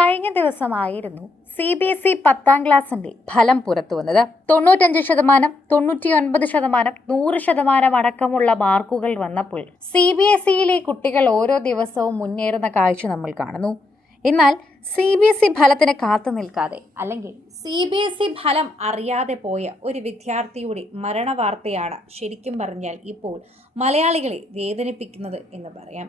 കഴിഞ്ഞ ദിവസമായിരുന്നു CBSE 10ാം ക്ലാസിന്റെ ഫലം പുറത്തു വന്നത്. 95%, 99%, 100% അടക്കമുള്ള മാർക്കുകൾ വന്നപ്പോൾ CBSEയിലെ കുട്ടികൾ ഓരോ ദിവസവും മുന്നേറുന്ന കാഴ്ച നമ്മൾ കാണുന്നു. എന്നാൽ CBSE ഫലത്തിന് കാത്തു നിൽക്കാതെ അല്ലെങ്കിൽ CBSE ഫലം അറിയാതെ പോയ ഒരു വിദ്യാർത്ഥിയുടെ മരണവാർത്തയാണ് ശരിക്കും പറഞ്ഞാൽ ഇപ്പോൾ മലയാളികളെ വേദനിപ്പിക്കുന്നത് എന്ന് പറയാം.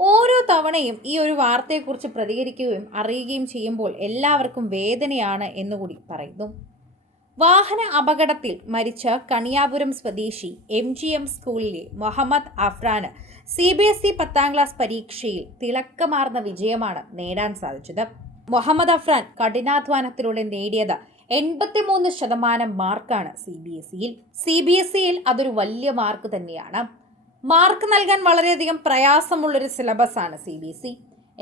ഓരോ തവണയും ഈ ഒരു വാർത്തയെക്കുറിച്ച് പ്രതികരിക്കുകയും അറിയുകയും ചെയ്യുമ്പോൾ എല്ലാവർക്കും വേദനയാണ് എന്നുകൂടി പറയുന്നു. വാഹന അപകടത്തിൽ മരിച്ച കണിയാപുരം സ്വദേശി MGM സ്കൂളിലെ മുഹമ്മദ് അഫ്രാന് CBSE 10ാം ക്ലാസ് പരീക്ഷയിൽ തിളക്കമാർന്ന വിജയമാണ് നേടാൻ സാധിച്ചത്. മുഹമ്മദ് അഫ്രാൻ കഠിനാധ്വാനത്തിലൂടെ നേടിയത് 83% മാർക്കാണ് CBSEയിൽ അതൊരു വലിയ മാർക്ക് തന്നെയാണ്. മാർക്ക് നൽകാൻ വളരെയധികം പ്രയാസമുള്ളൊരു സിലബസാണ് CBSE.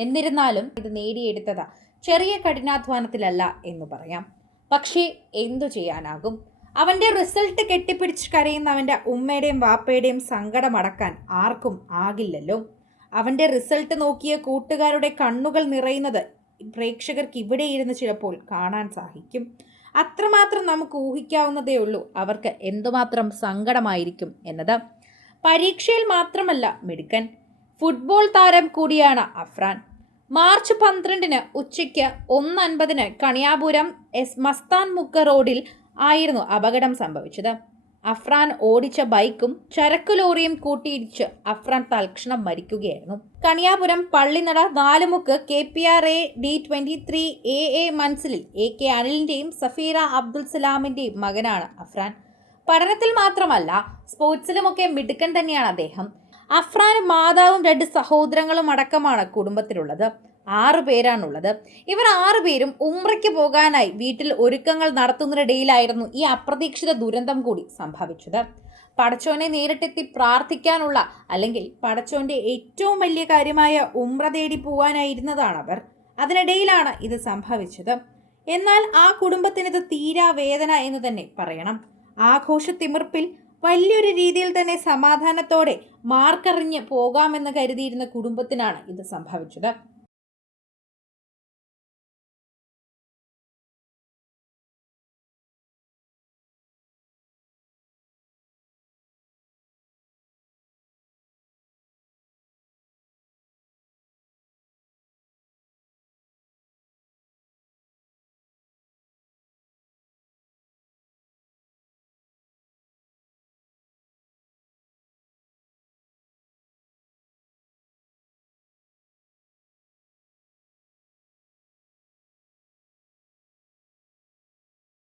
എന്നിരുന്നാലും ഇത് നേടിയെടുത്തത് ചെറിയ കഠിനാധ്വാനത്തിലല്ല എന്ന് പറയാം. പക്ഷേ എന്തു ചെയ്യാനാകും? അവൻ്റെ റിസൾട്ട് കെട്ടിപ്പിടിച്ച് കരയുന്ന അവൻ്റെ ഉമ്മയുടെയും വാപ്പയുടെയും സങ്കടം അടക്കാൻ ആർക്കും ആകില്ലല്ലോ. അവൻ്റെ റിസൾട്ട് നോക്കിയ കൂട്ടുകാരുടെ കണ്ണുകൾ നിറയുന്നത് പ്രേക്ഷകർക്ക് ഇവിടെ ഇരുന്ന് ചിലപ്പോൾ കാണാൻ സാധിക്കും. അത്രമാത്രം നമുക്ക് ഊഹിക്കാവുന്നതേ ഉള്ളൂ അവർക്ക് എന്തുമാത്രം സങ്കടമായിരിക്കും എന്നത്. പരീക്ഷയിൽ മാത്രമല്ല മിടുക്കൻ, ഫുട്ബോൾ താരം കൂടിയാണ് അഫ്രാൻ. മാർച്ച് 12 ഉച്ചയ്ക്ക് 1:50 കണിയാപുരം മസ്താൻ മുക്ക് റോഡിൽ ആയിരുന്നു അപകടം സംഭവിച്ചത്. അഫ്രാൻ ഓടിച്ച ബൈക്കും ചരക്കു ലോറിയും കൂട്ടിയിടിച്ച് അഫ്രാൻ തൽക്ഷണം മരിക്കുകയായിരുന്നു. കണിയാപുരം പള്ളിനട 4 മുക്ക് KPRA D23 AA മൻസിലിൽ AK അനിലിൻ്റെയും Safeera Abdul സലാമിൻ്റെയും മകനാണ് അഫ്രാൻ. പഠനത്തിൽ മാത്രമല്ല സ്പോർട്സിലുമൊക്കെ മിടുക്കൻ തന്നെയാണ് അദ്ദേഹം. അഫ്രാനും മാതാവും 2 സഹോദരങ്ങളും അടക്കമാണ് കുടുംബത്തിലുള്ളത്. 6 പേരാണുള്ളത്. ഇവർ 6 പേരും ഉംറയ്ക്ക് പോകാനായി വീട്ടിൽ ഒരുക്കങ്ങൾ നടത്തുന്നതിനിടയിലായിരുന്നു ഈ അപ്രതീക്ഷിത ദുരന്തം കൂടി സംഭവിച്ചത്. പടച്ചോനെ നേരിട്ടെത്തി പ്രാർത്ഥിക്കാനുള്ള അല്ലെങ്കിൽ പടച്ചോന്റെ ഏറ്റവും വലിയ കാര്യമായ ഉംറ തേടി പോവാനായിരുന്നതാണ് അവർ. അതിനിടയിലാണ് ഇത് സംഭവിച്ചത്. എന്നാൽ ആ കുടുംബത്തിന് ഇത് തീരാ വേദന എന്ന് തന്നെ പറയണം. ആഘോഷത്തിമിർപ്പിൽ വലിയൊരു രീതിയിൽ തന്നെ സമാധാനത്തോടെ മാർക്കറിഞ്ഞ് പോകാമെന്ന് കരുതിയിരുന്ന കുടുംബത്തിനാണ് ഇത് സംഭവിച്ചത്.